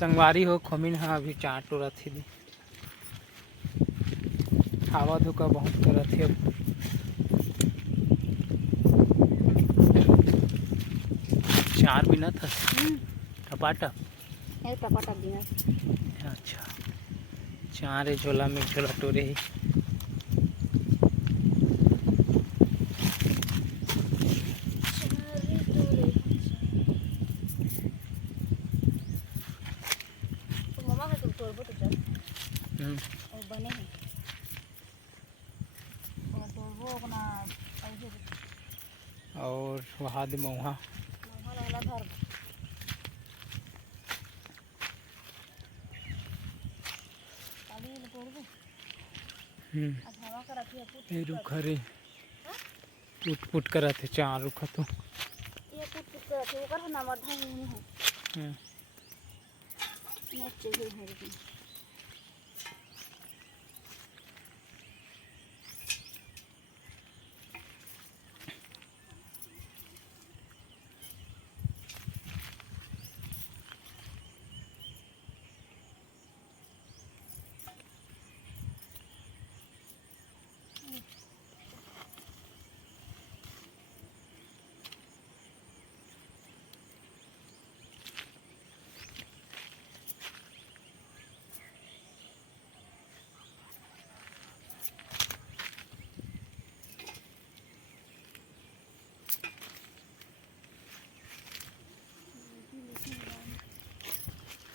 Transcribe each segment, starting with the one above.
संगवारी हो खमीन हाँ अभी चाट टोरा थी दी हवा धोखा बहुत करा थे अब चार भी ना था टपाटप टपाटप भी ना अच्छा चार है झोला में झोला टोरे ही बने हैं और वहाँ दे मऊहा ये रुख रे पुट पुट करा थे चार रुखा तो ये पुट करा थे ओकर ना मरधा नहीं है नेट चाहिए है लेकिन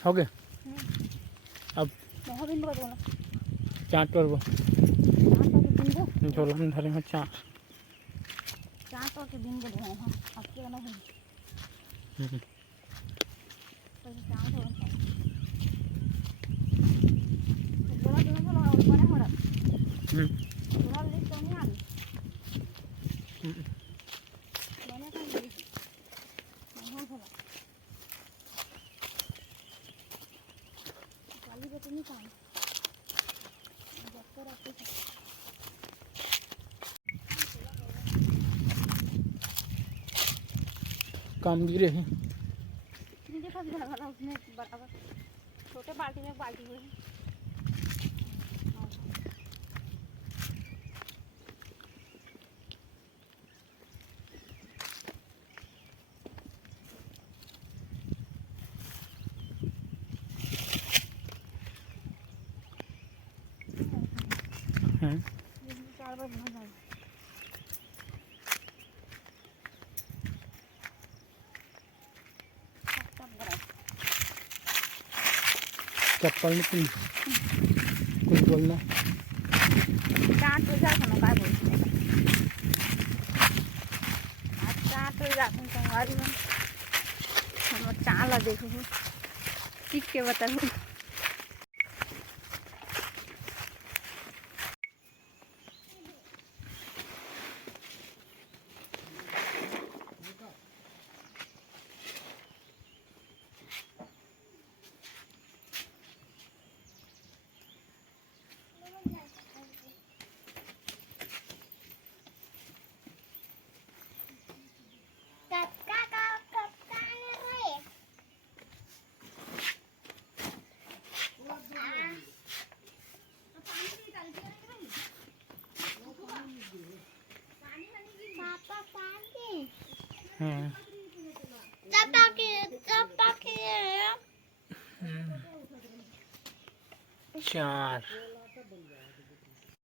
हो गए अब चाट पर वो झोला में धरे हैं चाट के दिन के हैं आपके ना है काम गिरे हैं उसमें बराबर छोटे बाल्टी में बाल्टी हुई है 4 बार बना जाए चप्पल में कुछ बोलना चाट हो जाता ना काय बोलते आज चाट हो जाता संगवारी में हम चाला देखो ठीक के बताओ चार